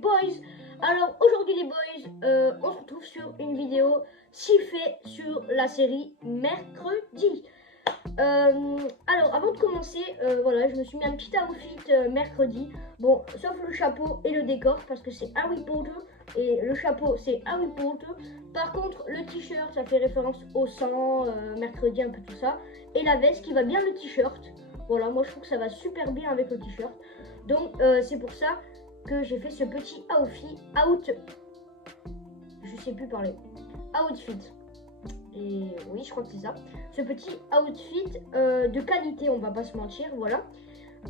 boys. Alors aujourd'hui les boys, on se retrouve sur une vidéo chiffrée sur la série Mercredi. Alors avant de commencer, voilà, je me suis mis un petit outfit mercredi. Bon, sauf le chapeau et le décor parce que c'est Harry Potter et le chapeau c'est Harry Potter. Par contre, le t-shirt ça fait référence au sang, mercredi, un peu tout ça. Et la veste qui va bien le t-shirt. Voilà, moi je trouve que ça va super bien avec le t-shirt. Donc c'est pour ça que j'ai fait ce petit je sais plus parler. Outfit. Et oui, je crois que c'est ça. Ce petit outfit de qualité, on va pas se mentir, voilà.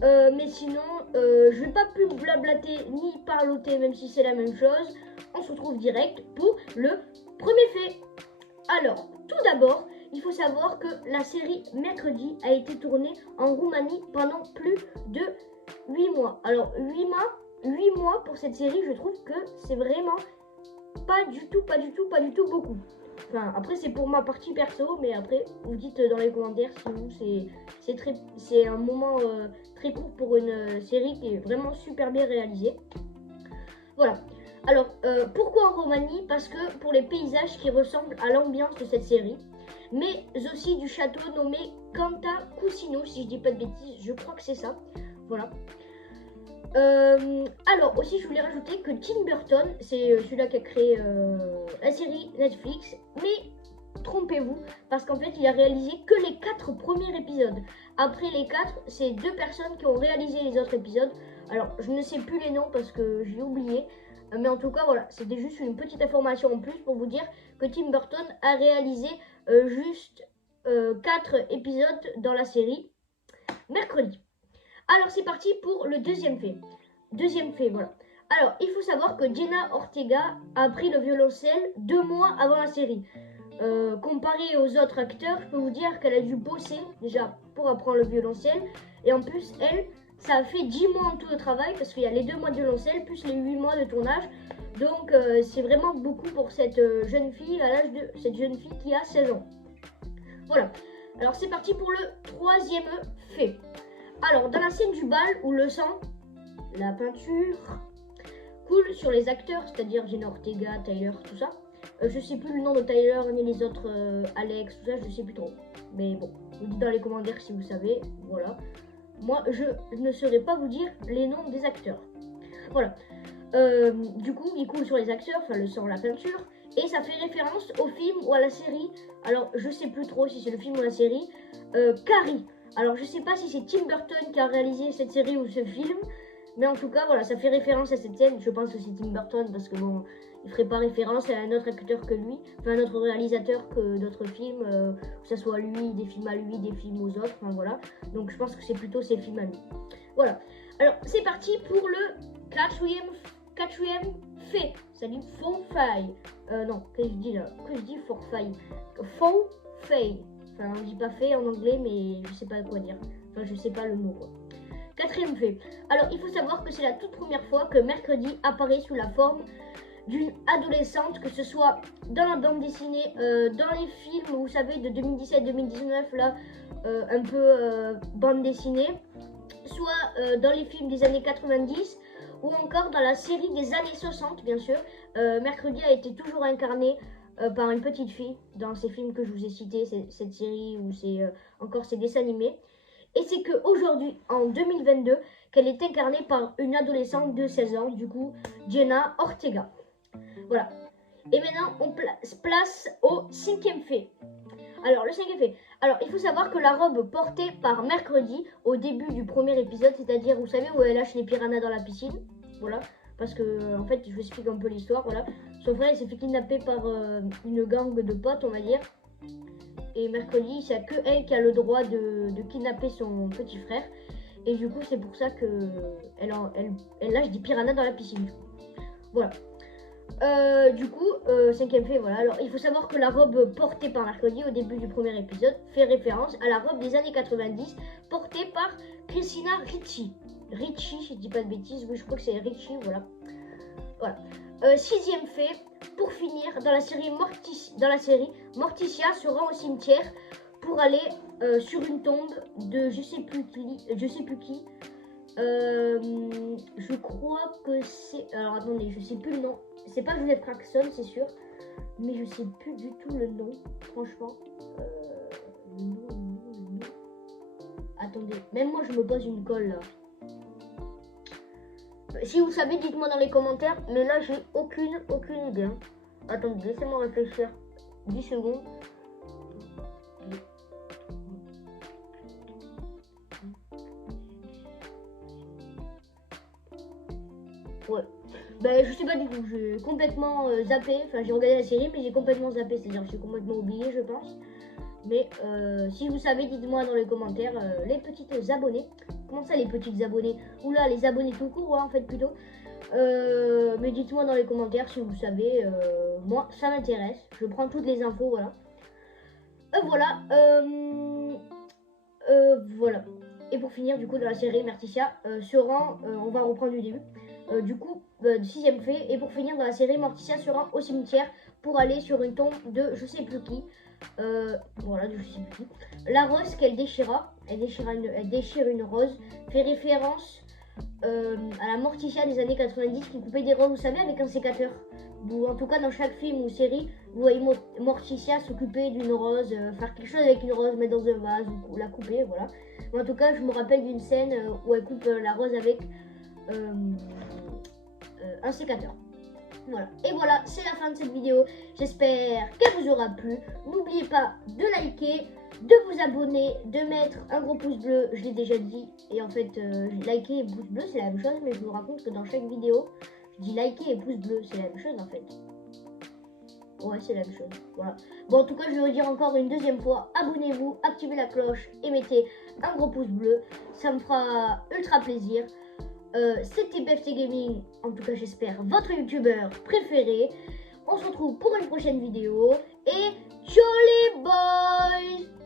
Mais sinon, je vais pas plus blablater ni parloter, même si c'est la même chose. On se retrouve direct pour le premier fait. Alors, tout d'abord, il faut savoir que la série Mercredi a été tournée en Roumanie pendant plus de 8 mois. Alors, 8 mois pour cette série, je trouve que c'est vraiment pas du tout beaucoup. Enfin, après, c'est pour ma partie perso, mais après, vous dites dans les commentaires si vous, c'est un moment très court pour une série qui est vraiment super bien réalisée. Voilà. Alors, pourquoi en Roumanie? Parce que pour les paysages qui ressemblent à l'ambiance de cette série, mais aussi du château nommé Cantacuzino, si je dis pas de bêtises, je crois que c'est ça. Voilà. Alors aussi je voulais rajouter que Tim Burton, c'est celui-là qui a créé la série Netflix, mais trompez-vous parce qu'en fait il a réalisé que les 4 premiers épisodes. Après les 4, c'est 2 personnes qui ont réalisé les autres épisodes. Alors je ne sais plus les noms parce que j'ai oublié, mais en tout cas voilà, c'était juste une petite information en plus pour vous dire que Tim Burton a réalisé juste 4 épisodes dans la série Mercredi. Alors c'est parti pour le deuxième fait. Voilà. Alors il faut savoir que Jenna Ortega a appris le violoncelle 2 mois avant la série. Comparé aux autres acteurs, je peux vous dire qu'elle a dû bosser déjà pour apprendre le violoncelle. Et en plus, elle, ça a fait 10 mois en tout de travail parce qu'il y a les 2 mois de violoncelle plus les 8 mois de tournage. Donc c'est vraiment beaucoup pour cette jeune fille à l'âge de cette jeune fille qui a 16 ans. Voilà. Alors c'est parti pour le troisième fait. Alors, dans la scène du bal où le sang, la peinture, coule sur les acteurs, c'est-à-dire Jenna Ortega, Tyler, tout ça. Je sais plus le nom de Tyler ni les autres, Alex, tout ça, je sais plus trop. Mais bon, vous dites dans les commentaires si vous savez, voilà. Moi, je ne saurais pas vous dire les noms des acteurs. Voilà. Du coup, il coule sur les acteurs, enfin le sang, la peinture. Et ça fait référence au film ou à la série. Alors, je sais plus trop si c'est le film ou la série. Carrie. Alors je sais pas si c'est Tim Burton qui a réalisé cette série ou ce film, mais en tout cas voilà, ça fait référence à cette scène. Je pense que c'est Tim Burton parce que bon, il ferait pas référence à un autre acteur que lui, enfin un autre réalisateur que d'autres films, que ce soit lui, des films à lui, des films aux autres, enfin voilà. Donc je pense que c'est plutôt ses films à lui. Voilà. Alors c'est parti pour le quatrième fait. Ça dit faux faille. Non, qu'est-ce que je dis là? Que je dis faux faille? Faux faille. Enfin, on dit pas fait en anglais, mais je sais pas quoi dire. Enfin, je sais pas le mot, quoi. Quatrième fait. Alors, il faut savoir que c'est la toute première fois que Mercredi apparaît sous la forme d'une adolescente, que ce soit dans la bande dessinée, dans les films, vous savez, de 2017-2019, là, un peu bande dessinée, soit dans les films des années 90, ou encore dans la série des années 60, bien sûr. Mercredi a été toujours incarné par une petite fille dans ces films que je vous ai cités, cette série ou encore ces dessins animés. Et c'est qu'aujourd'hui, en 2022, qu'elle est incarnée par une adolescente de 16 ans, du coup, Jenna Ortega. Voilà. Et maintenant, on place au 5e fait. Alors, le 5e fait. Alors, il faut savoir que la robe portée par Mercredi au début du premier épisode, c'est-à-dire, vous savez, où elle lâche les piranhas dans la piscine, voilà. Parce que, en fait, je vous explique un peu l'histoire, voilà. Son frère, il s'est fait kidnapper par une gang de potes, on va dire. Et Mercredi, c'est que elle qui a le droit de kidnapper son petit frère. Et du coup, c'est pour ça qu'elle lâche des piranhas dans la piscine. Voilà. Du coup, 5e fait, voilà. Alors, il faut savoir que la robe portée par Mercredi au début du premier épisode fait référence à la robe des années 90 portée par Christina Ricci. Ricci, je dis pas de bêtises, oui, je crois que c'est Ricci, voilà. Voilà. 6e fait, pour finir, dans la série Morticia se rend au cimetière pour aller sur une tombe de je sais plus qui, Je crois que c'est... Alors attendez, je sais plus le nom. C'est pas Juliette Crackson, c'est sûr. Mais je sais plus du tout le nom, franchement. Le nom. Attendez, même moi je me pose une colle là. Si vous savez, dites-moi dans les commentaires. Mais là, j'ai aucune idée. Hein. Attendez, laissez-moi réfléchir 10 secondes. Ouais. Ben, je sais pas du tout. J'ai complètement zappé. Enfin, j'ai regardé la série, mais j'ai complètement zappé. C'est-à-dire que j'ai complètement oublié, je pense. Mais si vous savez, dites-moi dans les commentaires, les petites abonnés. Comment ça, les petites abonnés? Oula, les abonnés tout court, ouais, en fait, plutôt. Mais dites-moi dans les commentaires si vous savez. Moi, ça m'intéresse. Je prends toutes les infos, voilà. Voilà. Voilà. Et pour finir, du coup, dans la série Morticia, se rend, on va reprendre du début. Du coup, 6ème fait. Et pour finir, dans la série, Morticia se rend au cimetière pour aller sur une tombe de je sais plus qui. Voilà, je sais plus qui. La rose qu'elle déchira, elle déchire une rose, fait référence à la Morticia des années 90 qui coupait des roses, vous savez, avec un sécateur. Ou en tout cas, dans chaque film ou série, vous voyez Morticia s'occuper d'une rose, faire quelque chose avec une rose, mettre dans un vase ou la couper, voilà. Mais en tout cas, je me rappelle d'une scène où elle coupe la rose avec un sécateur. Voilà. Et voilà, c'est la fin de cette vidéo. J'espère qu'elle vous aura plu. N'oubliez pas de liker, de vous abonner, de mettre un gros pouce bleu. Je l'ai déjà dit. Et en fait, liker et pouce bleu, c'est la même chose. Mais je vous raconte que dans chaque vidéo, je dis liker et pouce bleu. C'est la même chose en fait. Ouais, c'est la même chose. Voilà. Bon, en tout cas, je vais vous dire encore une deuxième fois. Abonnez-vous, activez la cloche et mettez un gros pouce bleu. Ça me fera ultra plaisir. C'était BFT Gaming, en tout cas j'espère, votre youtubeur préféré. On se retrouve pour une prochaine vidéo et ciao les boys!